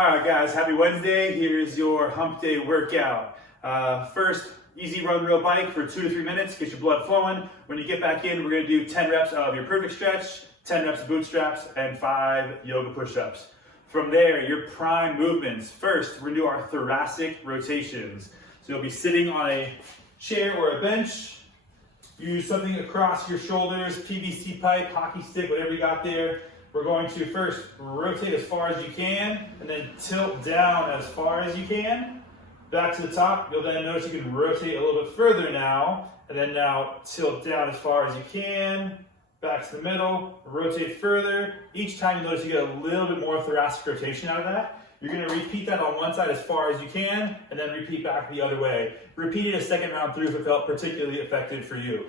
All right, guys, happy Wednesday. Here's your hump day workout. First, easy run real bike for 2 to 3 minutes, get your blood flowing. When you get back in, we're gonna do 10 reps of your perfect stretch, 10 reps of bootstraps, and 5 yoga push-ups. From there, your prime movements. First, we're gonna do our thoracic rotations. So you'll be sitting on a chair or a bench. Use something across your shoulders, PVC pipe, hockey stick, whatever you got there. We're going to first rotate as far as you can, and then tilt down as far as you can. Back to the top, you'll then notice you can rotate a little bit further now, and then now tilt down as far as you can. Back to the middle, rotate further. Each time you notice you get a little bit more thoracic rotation out of that. You're gonna repeat that on one side as far as you can, and then repeat back the other way. Repeat it a second round through if it felt particularly effective for you.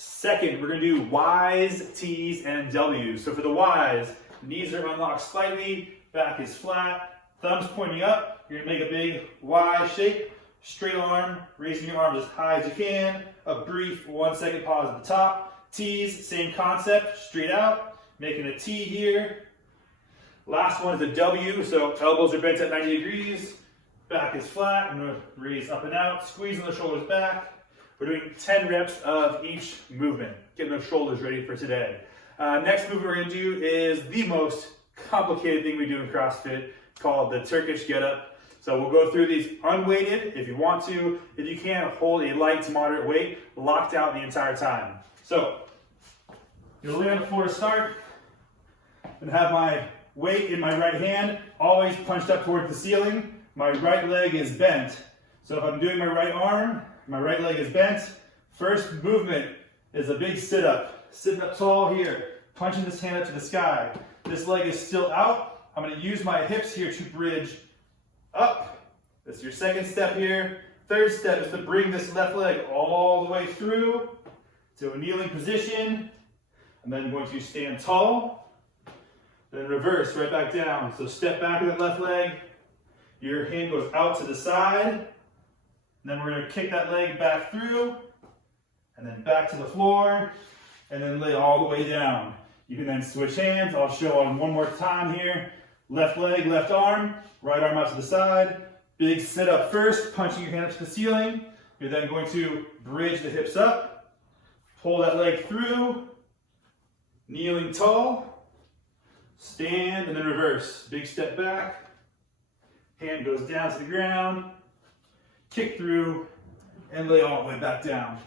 Second, we're gonna do Ys, Ts, and Ws. So for the Ys, knees are unlocked slightly, back is flat, thumbs pointing up. You're gonna make a big Y shape, straight arm, raising your arms as high as you can. A brief 1 second pause at the top. Ts, same concept, straight out, making a T here. Last one is a W, so elbows are bent at 90 degrees, back is flat. I'm gonna raise up and out, squeezing the shoulders back. We're doing 10 reps of each movement, getting those shoulders ready for today. Next movement we're gonna do is the most complicated thing we do in CrossFit, called the Turkish Get-Up. So we'll go through these unweighted if you want to. If you can't, hold a light to moderate weight, locked out the entire time. So you'll lay on the floor to start, and have my weight in my right hand, always punched up towards the ceiling. My right leg is bent. So if I'm doing my right arm, my right leg is bent. First movement is a big sit-up. Sitting up tall here, punching this hand up to the sky. This leg is still out. I'm gonna use my hips here to bridge up. That's your second step here. Third step is to bring this left leg all the way through to a kneeling position. And then I'm going to stand tall. Then reverse, right back down. So step back with that left leg. Your hand goes out to the side. And then we're going to kick that leg back through, and then back to the floor, and then lay all the way down. You can then switch hands. I'll show on one more time here. Left leg, left arm, right arm out to the side. Big sit up first, punching your hand up to the ceiling. You're then going to bridge the hips up, pull that leg through, kneeling tall, stand, and then reverse. Big step back, hand goes down to the ground, kick through, and lay all the way back down.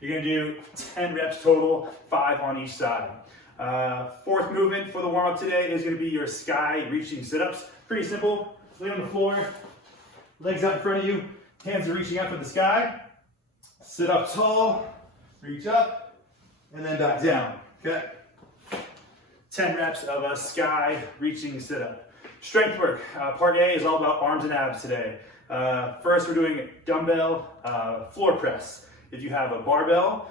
You're gonna do 10 reps total, 5 on each side. Fourth movement for the warm-up today is gonna be your sky reaching sit-ups. Pretty simple, lay on the floor, legs out in front of you, hands are reaching up for the sky. Sit up tall, reach up, and then back down, okay? 10 reps of a sky reaching sit-up. Strength work, part A is all about arms and abs today. First, we're doing dumbbell floor press. If you have a barbell,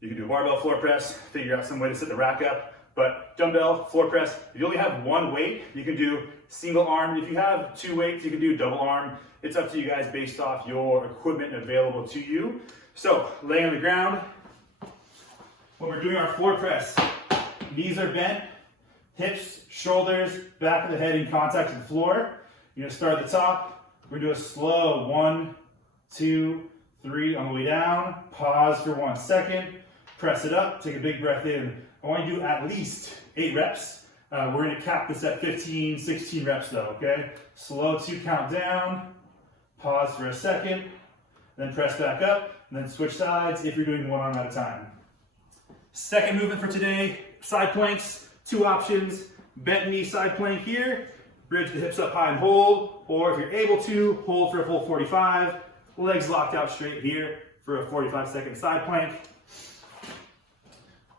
you can do a barbell floor press, figure out some way to set the rack up. But dumbbell floor press, if you only have one weight, you can do single arm. If you have 2 weights, you can do double arm. It's up to you guys based off your equipment available to you. So, lay on the ground. When we're doing our floor press, knees are bent, hips, shoulders, back of the head in contact with the floor. You're gonna start at the top. We're gonna do a slow 1, 2, 3 on the way down. Pause for 1 second. Press it up, take a big breath in. I want you to do at least 8 reps. We're gonna cap this at 15, 16 reps though, okay? Slow 2 count down. Pause for a second. Then press back up, and then switch sides if you're doing 1 arm at a time. Second movement for today, side planks. 2 options. Bent knee side plank here. Bridge the hips up high and hold, or if you're able to, hold for a full 45. Legs locked out straight here for a 45-second side plank.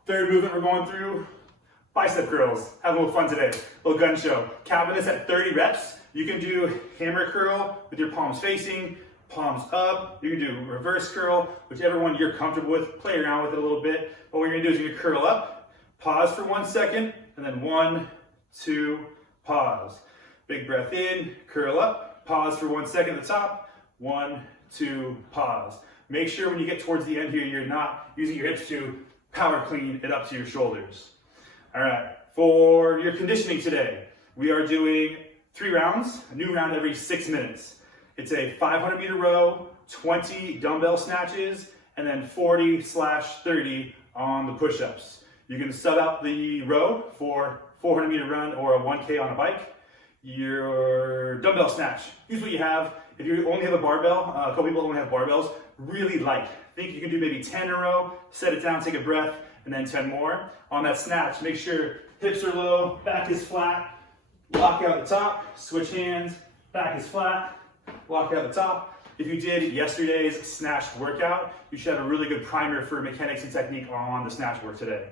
Third movement we're going through, bicep curls. Have a little fun today, a little gun show. Capping this at 30 reps. You can do hammer curl with your palms facing, palms up. You can do reverse curl, whichever one you're comfortable with. Play around with it a little bit. But what you're gonna do is you're gonna curl up, pause for 1 second, and then 1, 2, pause. Big breath in, curl up, pause for 1 second at the top, 1, 2, pause. Make sure when you get towards the end here, you're not using your hips to power clean it up to your shoulders. All right, for your conditioning today, We are doing 3 rounds, a new round every 6 minutes. It's a 500-meter row, 20 dumbbell snatches, and then 40/30 on the push-ups. You can sub out the row for 400-meter run or a 1K on a bike. Your dumbbell snatch, use what you have. If you only have a barbell, a couple people only have barbells, really light. Think you can do maybe 10 in a row, set it down, take a breath, and then 10 more. On that snatch, make sure hips are low, back is flat, lock out the top, switch hands, back is flat, lock out the top. If you did yesterday's snatch workout, you should have a really good primer for mechanics and technique on the snatch work today.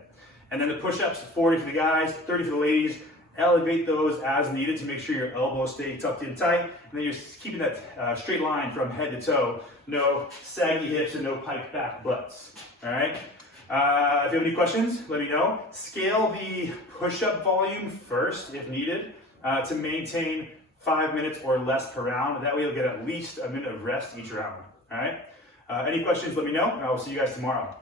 And then the push-ups, 40 for the guys, 30 for the ladies. Elevate those as needed to make sure your elbows stay tucked in tight, and then you're keeping that straight line from head to toe. No saggy hips and no pike back butts. All right. If you have any questions, let me know. Scale the push-up volume first if needed to maintain 5 minutes or less per round. That way you'll get at least a minute of rest each round. All right. Any questions, let me know, and I will see you guys tomorrow.